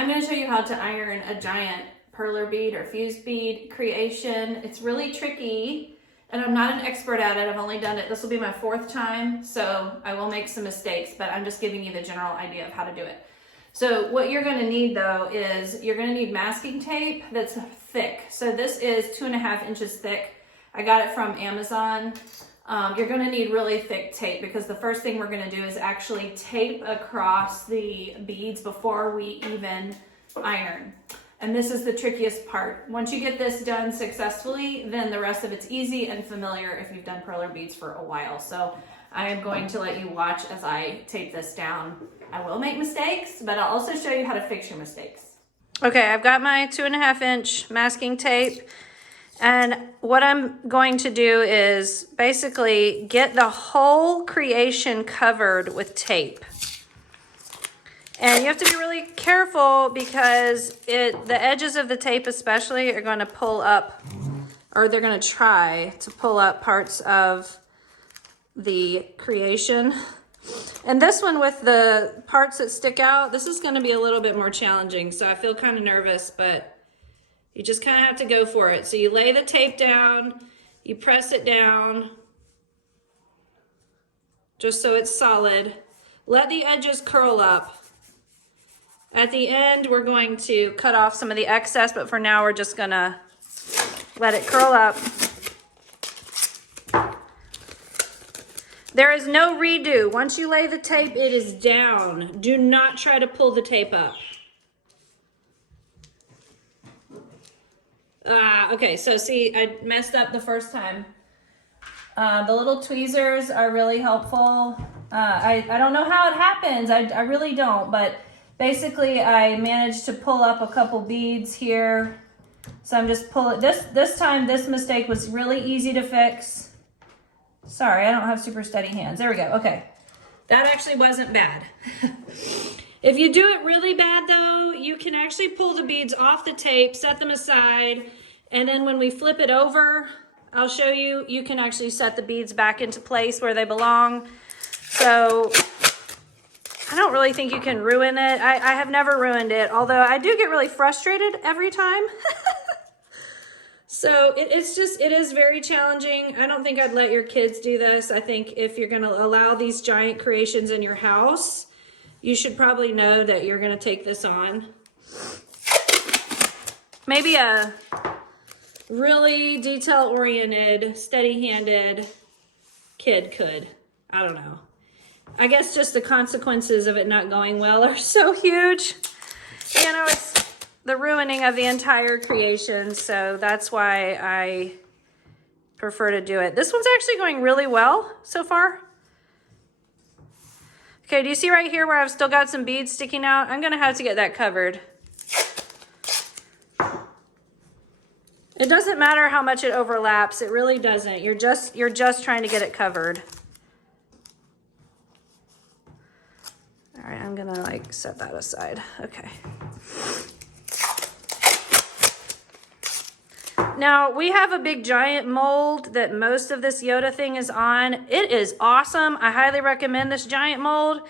I'm going to show you how to iron a giant perler bead or fused bead creation. It's really tricky and I'm not an expert at it. I've only done it, this will be my 4th time, so I will make some mistakes, but I'm just giving you the general idea of how to do it. So what you're going to need though is you're going to need masking tape that's thick. So this is 2.5 inches thick. I got it from Amazon. You're going to need really thick tape because the first thing we're going to do is actually tape across the beads before we even iron. And this is the trickiest part. Once you get this done successfully, then the rest of it's easy and familiar if you've done perler beads for a while. So I am going to let you watch as I tape this down. I will make mistakes, but I'll also show you how to fix your mistakes. Okay, I've got my 2.5 inch masking tape. And what I'm going to do is basically get the whole creation covered with tape. And you have to be really careful because the edges of the tape especially are going to pull up, or they're going to try to pull up parts of the creation. And this one with the parts that stick out, this is going to be a little bit more challenging. So I feel kind of nervous, but you just kind of have to go for it. So you lay the tape down, you press it down, just so it's solid. Let the edges curl up. At the end, we're going to cut off some of the excess, but for now, we're just gonna let it curl up. There is no redo. Once you lay the tape, it is down. Do not try to pull the tape up. Okay, so see, I messed up the first time. The little tweezers are really helpful. I don't know how it happens. I really don't, but basically I managed to pull up a couple beads here. So I'm just pulling, this time this mistake was really easy to fix. Sorry, I don't have super steady hands. There we go, okay. That actually wasn't bad. If you do it really bad though, you can actually pull the beads off the tape, set them aside, and then when we flip it over, I'll show you, you can actually set the beads back into place where they belong. So I don't really think you can ruin it. I have never ruined it, although I do get really frustrated every time. So it is very challenging. I don't think I'd let your kids do this. I think if you're gonna allow these giant creations in your house, you should probably know that you're gonna take this on. Maybe a really detail-oriented, steady-handed kid could. I don't know. I guess just the consequences of it not going well are so huge. You know, it's the ruining of the entire creation, so that's why I prefer to do it. This one's actually going really well so far. Okay, do you see right here where I've still got some beads sticking out? I'm gonna have to get that covered. It doesn't matter how much it overlaps, it really doesn't. You're just trying to get it covered. All right, I'm gonna like set that aside, okay. Now, we have a big giant mold that most of this Yoda thing is on. It is awesome. I highly recommend this giant mold,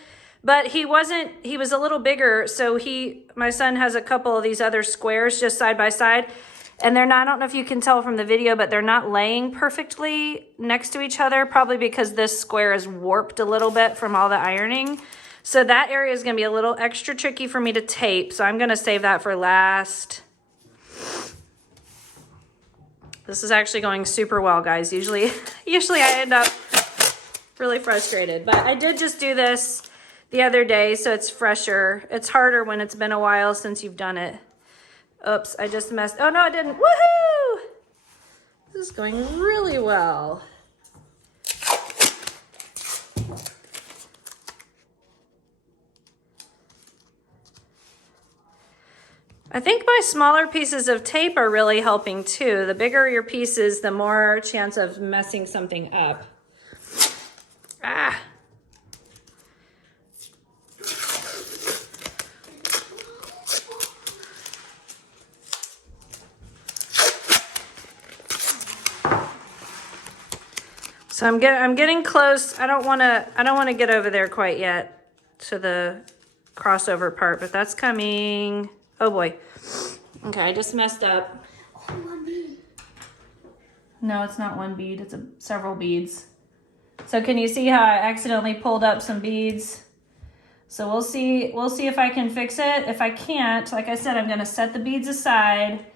but he was a little bigger, so my son has a couple of these other squares just side by side, and they're not, I don't know if you can tell from the video, but they're not laying perfectly next to each other, probably because this square is warped a little bit from all the ironing. So that area is gonna be a little extra tricky for me to tape, so I'm gonna save that for last. This is actually going super well, guys. Usually I end up really frustrated, but I did just do this the other day, so it's fresher. It's harder when it's been a while since you've done it. Oops, I just messed, oh no, I didn't, woohoo! This is going really well. I think my smaller pieces of tape are really helping too. The bigger your pieces, the more chance of messing something up. Ah. So I'm getting close. I don't want to get over there quite yet to the crossover part, but that's coming. Oh boy. Okay, I just messed up. Oh, 1 bead. No, it's not 1 bead. It's several beads. So can you see how I accidentally pulled up some beads? So we'll see if I can fix it. If I can't, like I said, I'm gonna set the beads aside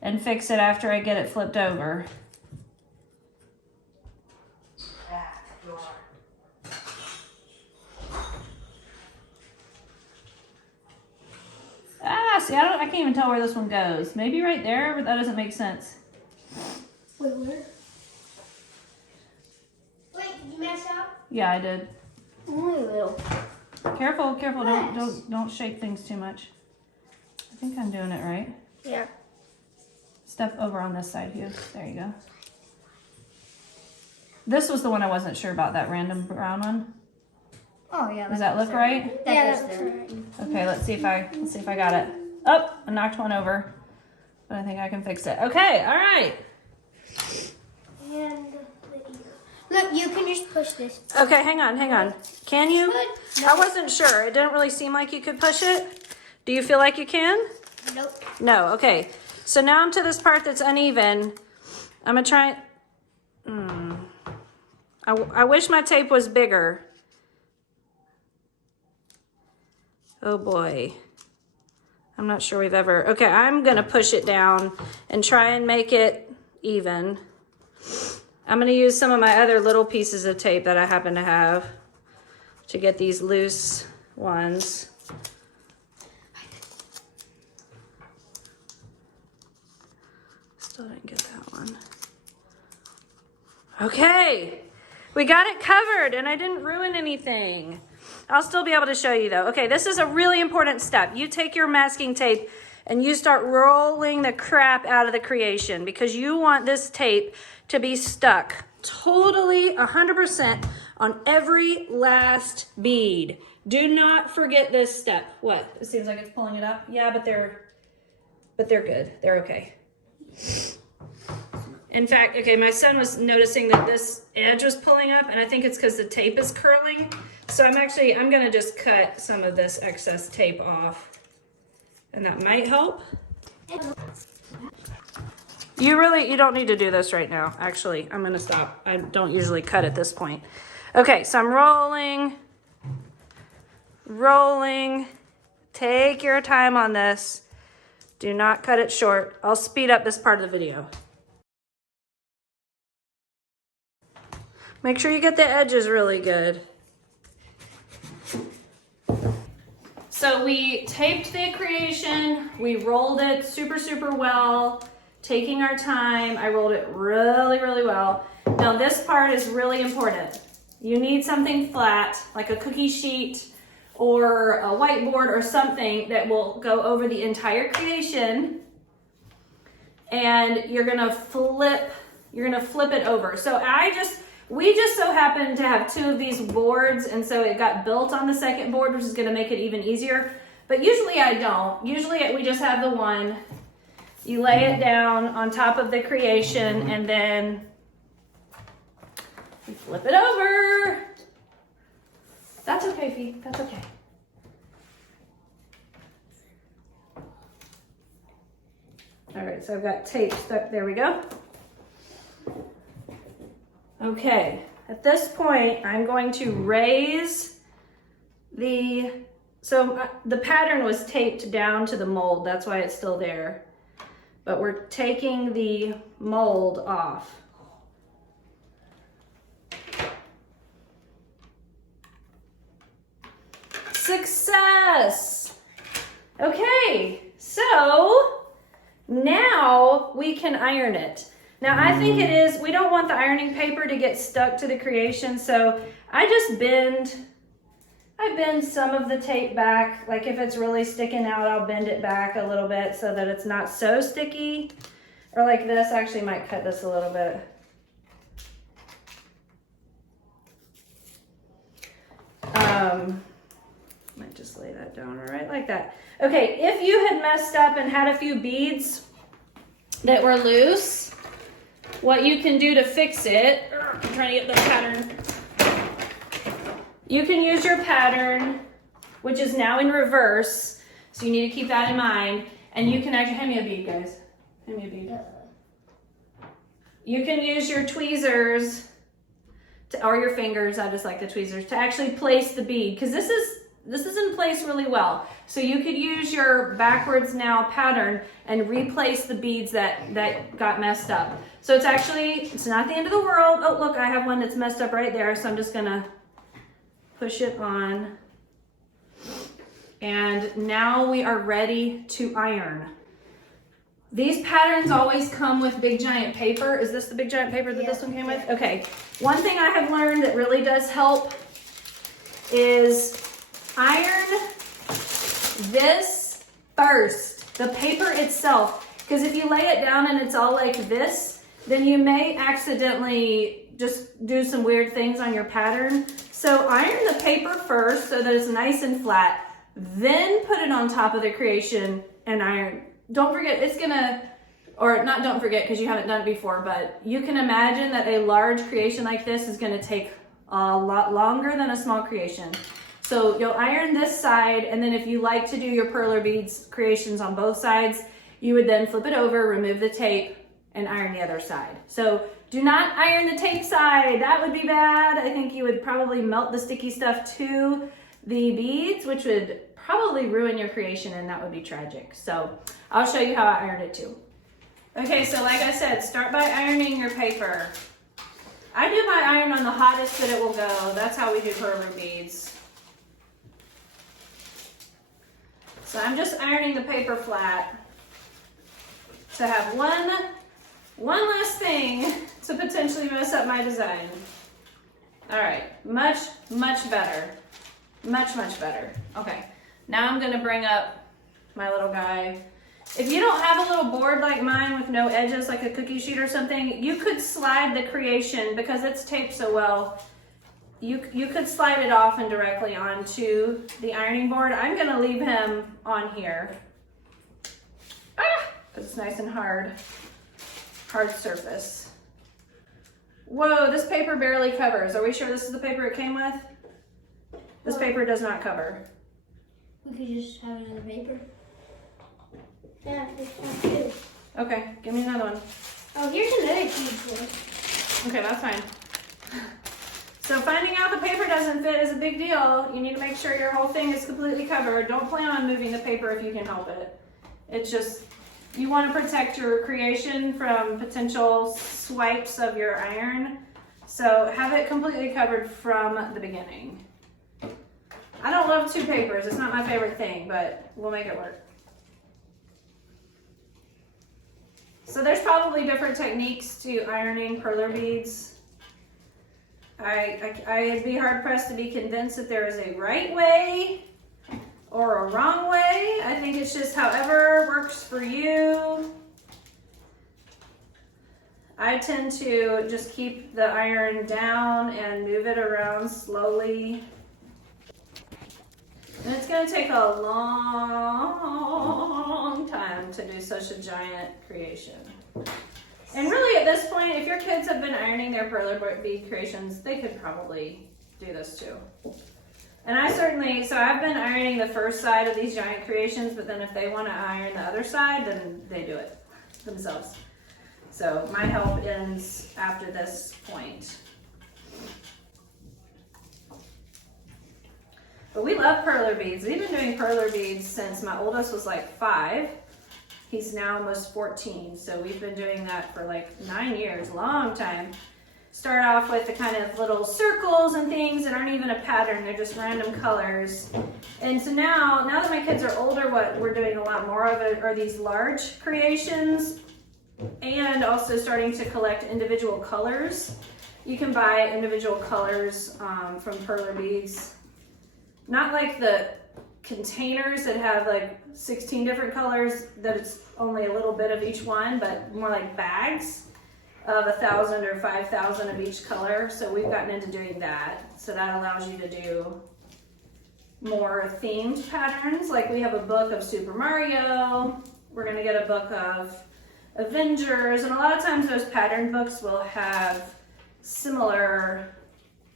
and fix it after I get it flipped over. Ah, see, I can't even tell where this one goes. Maybe right there, but that doesn't make sense. Wait, where? Wait, did you mess up? Yeah, I did. Only a little. Careful, careful, don't shake things too much. I think I'm doing it right. Yeah. Step over on this side, Hugh. There you go. This was the one I wasn't sure about, that random brown one. Oh yeah. Does that look right? That looks right. Okay, let's see if I got it. Oh, I knocked one over. But I think I can fix it. Okay, all right. And look, you can just push this. Okay, hang on. Can you? No. I wasn't sure. It didn't really seem like you could push it. Do you feel like you can? Nope. No, okay. So now I'm to this part that's uneven. I'm gonna try. I wish my tape was bigger. Oh boy. I'm not sure we've ever. Okay, I'm gonna push it down and try and make it even. I'm gonna use some of my other little pieces of tape that I happen to have to get these loose ones. Still didn't get that one. Okay, we got it covered and I didn't ruin anything. I'll still be able to show you though. Okay, this is a really important step. You take your masking tape and you start rolling the crap out of the creation because you want this tape to be stuck totally 100% on every last bead. Do not forget this step. What? It seems like it's pulling it up. Yeah, but they're good. They're okay. In fact, okay, my son was noticing that this edge was pulling up, and I think it's because the tape is curling. So I'm gonna just cut some of this excess tape off, and that might help. You don't need to do this right now. Actually, I'm gonna stop. I don't usually cut at this point. Okay, so I'm rolling. Take your time on this. Do not cut it short. I'll speed up this part of the video. Make sure you get the edges really good. So we taped the creation, we rolled it super, super well, taking our time. I rolled it really, really well. Now this part is really important. You need something flat, like a cookie sheet or a whiteboard or something that will go over the entire creation, and you're gonna flip it over. So we just so happened to have 2 of these boards, and so it got built on the second board, which is gonna make it even easier. But usually I don't. Usually we just have the one. You lay it down on top of the creation, and then you flip it over. That's okay, Fee. That's okay. All right, so I've got tape stuck. There we go. Okay, at this point, I'm going to raise so the pattern was taped down to the mold. That's why it's still there. But we're taking the mold off. Success! Okay, so now we can iron it. Now I think we don't want the ironing paper to get stuck to the creation, so I bend some of the tape back. Like if it's really sticking out, I'll bend it back a little bit so that it's not so sticky. Or like this, I actually might cut this a little bit. Might just lay that down right like that. Okay, if you had messed up and had a few beads that were loose, what you can do to fix it, I'm trying to get the pattern. You can use your pattern, which is now in reverse. So you need to keep that in mind. And you can actually, hand me a bead, guys. Hand me a bead. You can use your tweezers or your fingers, I just like the tweezers, to actually place the bead, because this is in place really well. So you could use your backwards now pattern and replace the beads that got messed up. So it's not the end of the world. Oh, look, I have one that's messed up right there. So I'm just gonna push it on. And now we are ready to iron. These patterns always come with big giant paper. Is this the big giant paper that this one came with? Okay. One thing I have learned that really does help is iron this first, the paper itself. Because if you lay it down and it's all like this, then you may accidentally just do some weird things on your pattern. So iron the paper first so that it's nice and flat, then put it on top of the creation and iron. Don't forget, don't forget because you haven't done it before, but you can imagine that a large creation like this is gonna take a lot longer than a small creation. So you'll iron this side, and then if you like to do your Perler Beads creations on both sides, you would then flip it over, remove the tape, and iron the other side. So do not iron the tape side, that would be bad. I think you would probably melt the sticky stuff to the beads, which would probably ruin your creation, and that would be tragic. So I'll show you how I ironed it too. Okay, so like I said, start by ironing your paper. I do my iron on the hottest that it will go. That's how we do Perler Beads. So I'm just ironing the paper flat to have one last thing to potentially mess up my design. All right, much better. Much better. Okay, now I'm gonna bring up my little guy. If you don't have a little board like mine with no edges, like a cookie sheet or something, you could slide the creation, because it's taped so well, you could slide it off and directly onto the ironing board. I'm gonna leave him on here. Because it's nice and hard surface. Whoa, this paper barely covers. Are we sure this is the paper it came with? This paper does not cover. We could just have it in the paper. Yeah, this sounds good. Okay, give me another one. Oh, here's another huge one. Okay, that's fine. So finding out the paper doesn't fit is a big deal. You need to make sure your whole thing is completely covered. Don't plan on moving the paper if you can help it. It's just, you want to protect your creation from potential swipes of your iron. So have it completely covered from the beginning. I don't love two papers. It's not my favorite thing, but we'll make it work. So there's probably different techniques to ironing Perler Beads. I'd be hard pressed to be convinced that there is a right way or a wrong way. I think it's just however works for you. I tend to just keep the iron down and move it around slowly. And it's going to take a long time to do such a giant creation. And really at this point, if your kids have been ironing their Perler Bead creations, they could probably do this too. And so I've been ironing the first side of these giant creations, but then if they want to iron the other side, then they do it themselves. So my help ends after this point. But we love Perler Beads. We've been doing Perler Beads since my oldest was like 5. He's now almost 14. So we've been doing that for like 9 years, long time. Start off with the kind of little circles and things that aren't even a pattern. They're just random colors. And so now that my kids are older, what we're doing a lot more of it are these large creations, and also starting to collect individual colors. You can buy individual colors from Perler Beads. Not like the containers that have like 16 different colors, that it's only a little bit of each one, but more like bags of 1,000 or 5,000 of each color. So we've gotten into doing that. So that allows you to do more themed patterns. Like we have a book of Super Mario. We're gonna get a book of Avengers. And a lot of times those pattern books will have similar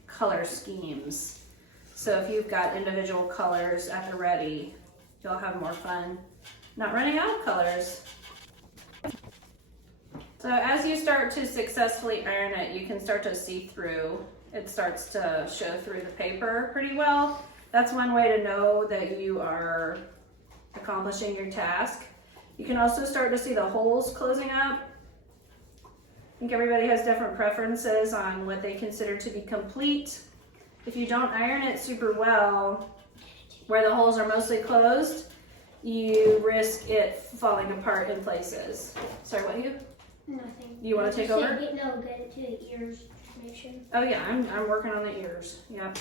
color schemes. So if you've got individual colors at the ready, you'll have more fun not running out of colors. So as you start to successfully iron it, you can start to see through. It starts to show through the paper pretty well. That's one way to know that you are accomplishing your task. You can also start to see the holes closing up. I think everybody has different preferences on what they consider to be complete. If you don't iron it super well, where the holes are mostly closed, you risk it falling apart in places. Sorry, what you? Nothing. You want to take over? No, get it to the ears. Make sure. Oh yeah, I'm working on the ears. Yep.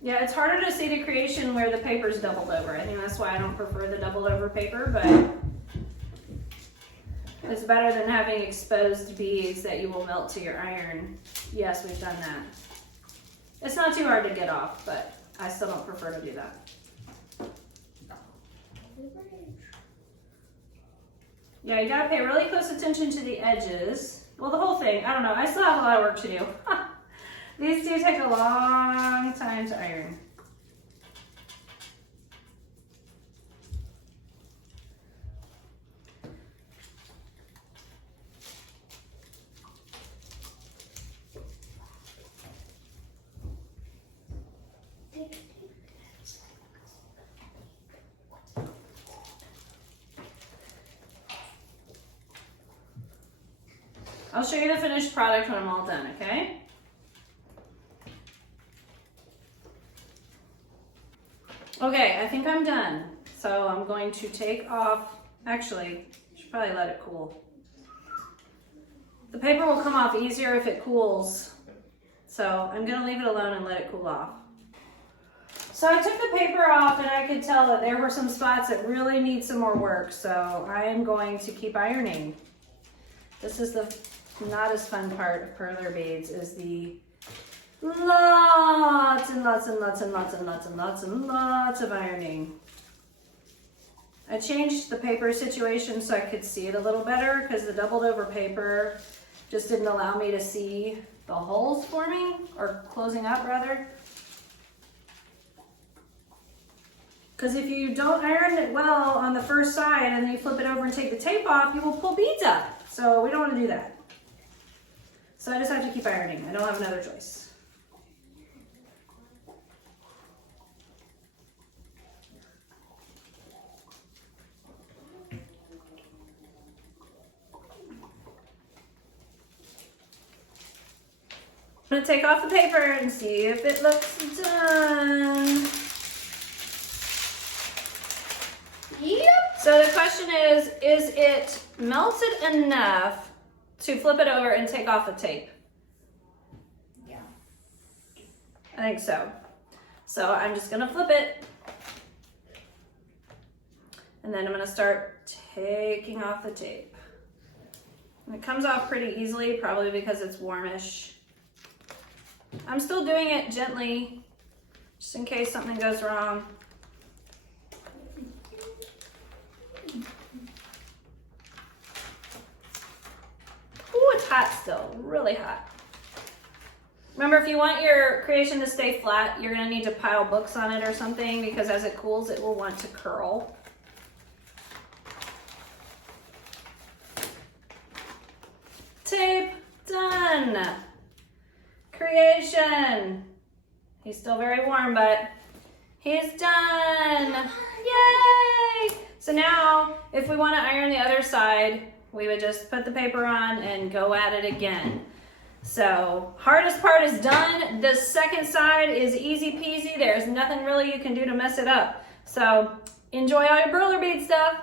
Yeah, it's harder to see the creation where the paper's doubled over. I think that's why I don't prefer the doubled over paper, but it's better than having exposed beads that you will melt to your iron. Yes, we've done that. It's not too hard to get off, but I still don't prefer to do that. Yeah, you gotta pay really close attention to the edges. Well, the whole thing, I don't know, I still have a lot of work to do. These do take a long time to iron. I'll show you the finished product when I'm all done, okay? Okay, I think I'm done. So I'm going to take off, actually, I should probably let it cool. The paper will come off easier if it cools. So I'm gonna leave it alone and let it cool off. So I took the paper off and I could tell that there were some spots that really need some more work. So I am going to keep ironing. This is the not as fun part of Perler Beads, is the lots and lots and lots and lots and lots and lots and lots of ironing. I changed the paper situation so I could see it a little better because the doubled over paper just didn't allow me to see the holes forming, or closing up rather. Because if you don't iron it well on the first side and then you flip it over and take the tape off, you will pull beads up. So we don't want to do that. So I just have to keep ironing. I don't have another choice. I'm going to take off the paper and see if it looks done. Yep. So the question is it melted enough to flip it over and take off the tape? Yeah. I think so. So I'm just gonna flip it. And then I'm gonna start taking off the tape. And it comes off pretty easily, probably because it's warmish. I'm still doing it gently, just in case something goes wrong. It's hot still, really hot. Remember, if you want your creation to stay flat, you're gonna need to pile books on it or something, because as it cools, it will want to curl. Tape done. Creation. He's still very warm, but he's done. Yay! So now, if we want to iron the other side, we would just put the paper on and go at it again. So, hardest part is done. The second side is easy peasy. There's nothing really you can do to mess it up. So, enjoy all your Perler bead stuff.